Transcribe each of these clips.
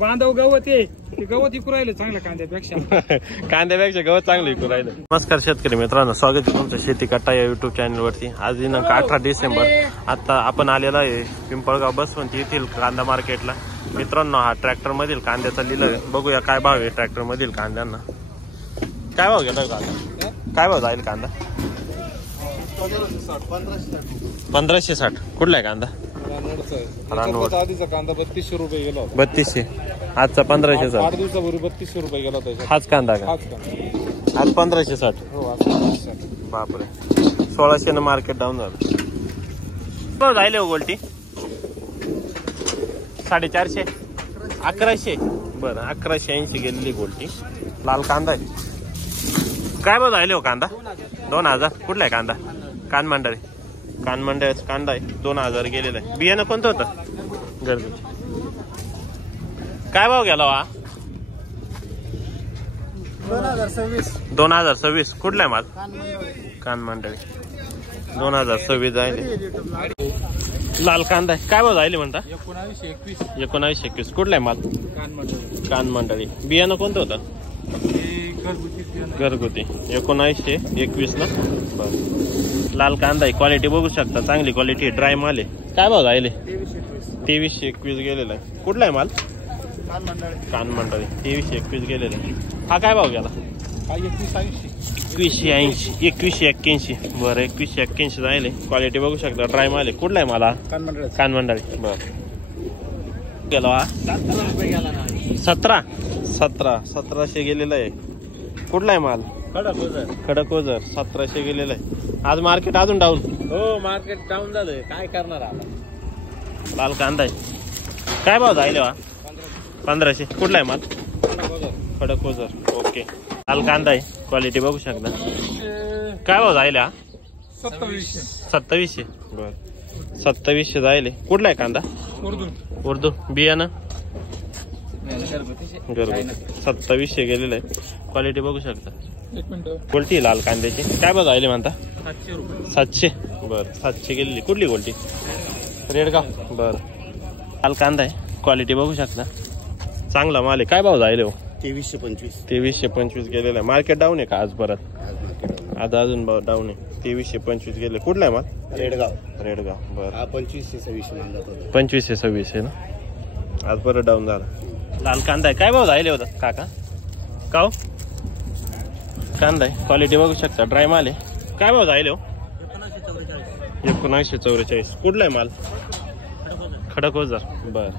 बांधव गवत ते गवत विकू राहिलं चांगलं कांद्यापेक्षा कांद्यापेक्षा गवत चांगलं विकू राहिलं। नमस्कार शेतकरी मित्रांनो, स्वागत आहे तुमचं शेती कट्टा या युट्यूब चॅनल वरती। आज दिनांक 18 डिसेंबर। आता आपण आलेला आहे पिंपळगाव बसवंत येथील कांदा मार्केटला। मित्रांनो, हा ट्रॅक्टर मधील कांद्याचा लिलाव आहे। बघूया काय भाव आहे ट्रॅक्टर मधील कांद्यांना। काय भाव गेला कांदा? काय भाव जाईल कांदा? 1560। कुठला आहे कांदा? आधीचा कांदा 3200 रुपये गेला होता। 3200। आजचा 1560। 8 दिवसापूर्वी 3200 रुपये गेला होता। हाच कांदा का? आज 1560। हो, आज 1560। बापरे, 1600 ने मार्केट डाऊन झालं। भाव जायले हो गोल्टी? 450 1100। बरं, 1180 गेलेली गोल्टी। लाल कांदा आहे। काय भाव जायले हो कांदा? 2000। कुठला आहे कांदा? कानमंडळी कांदा आहे। 2000 गेलेला आहे। बियाणं कोणतं होतं? घरगुती। काय भाव गेला हा? 2026। कुठला आहे माल? कानमंडळी 2026 जायले। लाल कांदा आहे। काय भाव जायले म्हणता? 1921। कुठला आहे माल? कानमंडळी। बियाणं कोणतं होतं? घरगुती 1921 ना। बरं, लाल कांदा आहे। क्वालिटी बघू शकता, चांगली क्वालिटी आहे। ड्राय माल आहे। काय भाव जायले? 2321 गेलेला आहे। कुठला आहे माल? कानमंडळी 2321 गेलेला आहे। हा काय भाव गेला? 2180 2181। बरं, 2181 जायले। क्वालिटी बघू शकता, ड्राय माल आहे। कुठला आहे मला? कानमंडळी। बरं, गेला हा 1700 गेलेला आहे। कुठला आहे माल? खडकओझर 1700 गेलेला आहे। आज मार्केट अजून डाऊन? हो, मार्केट डाऊन झालंय, काय करणार आता। लाल कांदा आहे। काय भाव जायले वा? 1500। कुठला आहे माल? खडकओझर। ओके, लाल कांदा आहे। क्वालिटी बघू शकता। काय भाव जायले हा? 2700। बर, 2700 जायले। कुठला आहे कांदा? उर्दू। बियाणं घरगुती 2700 गेलेलं आहे। क्वालिटी बघू शकता। गोल्टी लाल कांद्याची काय भाव जायले म्हणता? 700। बरं, 700 गेलेली। कुठली गोल्टी? रेडगाव। बरं, लाल कांदा आहे। क्वालिटी बघू शकता, चांगला माल आहे। काय भाव जायले हो? 2325 गेलेला आहे। मार्केट डाऊन आहे का आज? परत आज अजून डाऊन आहे। 2325 गेले। कुठला आहे माल? रेडगाव। बरं, 2526 आहे ना। आज परत डाऊन झाला। लाल कांदा आहे। काय भाव जायले होता काका? का कांदा आहे। क्वालिटी बघू शकता, ड्राय माल आहे। काय भाव जायले हो? 1944। कुठला आहे माल? खडकओझर। बर,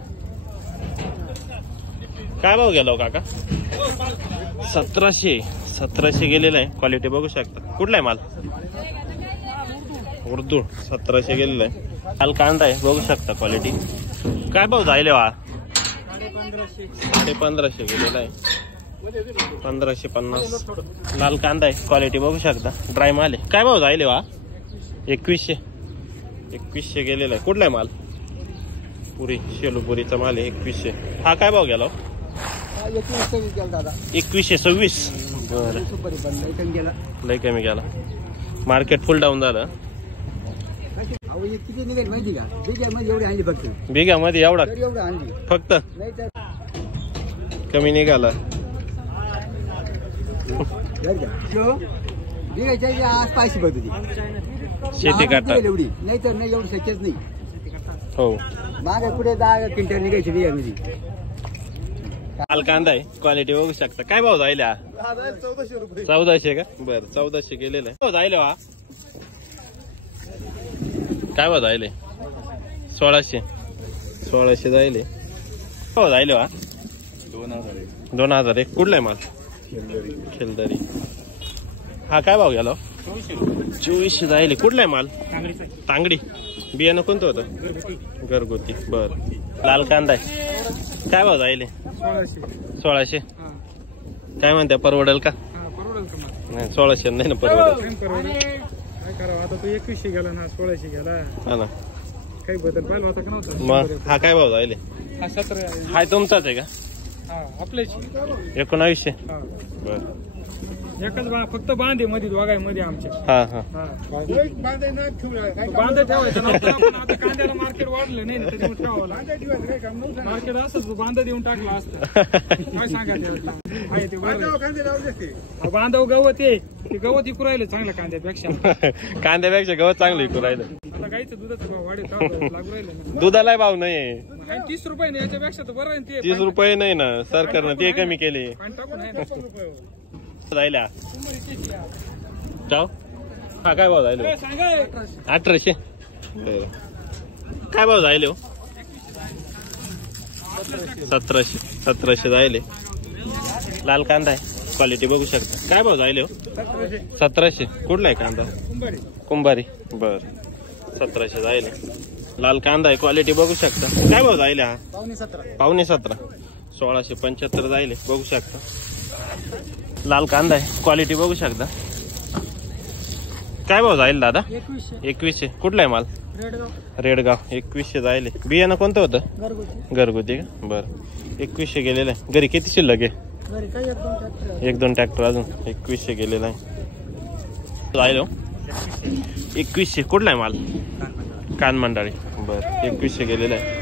काय भाव गेला हो काका? 1700 गेलेला आहे। क्वालिटी बघू शकता। कुठला आहे माल? उर्दू 1700 गेलेला आहे। लाल कांदा आहे, बघू शकता क्वालिटी। काय भाव जायले वा? 1550 गेलेला आहे। 1550 लाल कांदा आहे। क्वालिटी बघू शकता, ड्राय माल आहे। काय भाव जायले वा? 2100 गेलेला आहे। कुठला आहे माल? पुरी शेलूपुरीचा माल आहे। 2100। हा काय भाव गेला? 2126। बरं, लय कमी गेला। मार्केट फुल डाऊन झालं। बिघ्यामध्ये एवढा फक्त कमी निघाला। शेती करता नाही तर नाही, एवढं शक्यच नाही। हो, मागे पुढे 10 क्विंटल निघायची बियामध्ये। लाल कांदा आहे। क्वालिटी बघू शकता। काय भाव जायले? 1400 का? बरं, 1400 गेलेलं आहे। भाव जायले वा? काय भाव जायले? 1600 जायले। भाव जायले वा? 2001। कुठला आहे माल? खेलदरी। हा काय भाव गेला? 2400 जायले। कुठला आहे माल? तांगडी। बियाणं कोणतं होतं? घरगुती। बर, लाल कांदा आहे। काय भाव जायले? 1600। काय म्हणते, परवडेल का? नाही, 1600 नाही ना परवडेल। काय करावं आता? तो 2100 गेला ना, 1600 गेला। हा ना, काही बदल पाहिलं होता का नव्हता? मग हा काय भाव जायले? हा 17 हाय तुमचाच आहे का? आपल्याची 1900। बर, एकच फक्त बांधे मध्ये दोघांमध्ये आमच्या. हा हा बांध ठेवायचं ना पण आता कांद्याला मार्केट वाढलं नाही ना त्याच्यामुळे ठेवावं मार्केट असंच बांध देऊन टाकलं असतं. काय सांगा आहे ते बांधव गवत आहे ते गवत विकू राहिलं चांगलं कांद्यापेक्षा. कांद्यापेक्षा गवत चांगलं विकू राहिलं. आता गाईचं दुधाचा भाव वाढत लागू राहिलं ना. दुधाला भाव नाही 30 रुपये नाही याच्यापेक्षा तर बरं आहे ते. 30 रुपये नाही ना सरकारनं ते कमी केले. टाकून आहे ना. जायला जाऊ हा काय भाव जायले? 1800. काय भाव जायले हो? 1700 जायले. लाल कांदा आहे क्वालिटी बघू शकता. काय भाव जायले हो? 1700. कुठला आहे कांदा? कुंभारी. बर 1700 जायले. लाल कांदा आहे क्वालिटी बघू शकता. काय भाव जायले हा? 17.5. 1675 जायले बघू शकता. लाल कांदा आहे क्वालिटी बघू शकता. काय भाव जाईल दादा? 2100. कुठला आहे माल? रेडगाव. 2100 जायले. बियाणं कोणतं होतं? घरगुती का? बरं 2100 गेलेलं आहे. घरी किती शिल्लक आहे? 1-2 ट्रॅक्टर अजून. 2100 गेलेला आहे. जायलो 2100. कुठला आहे माल? कान मंडाळी. बरं 2100 गेलेला आहे.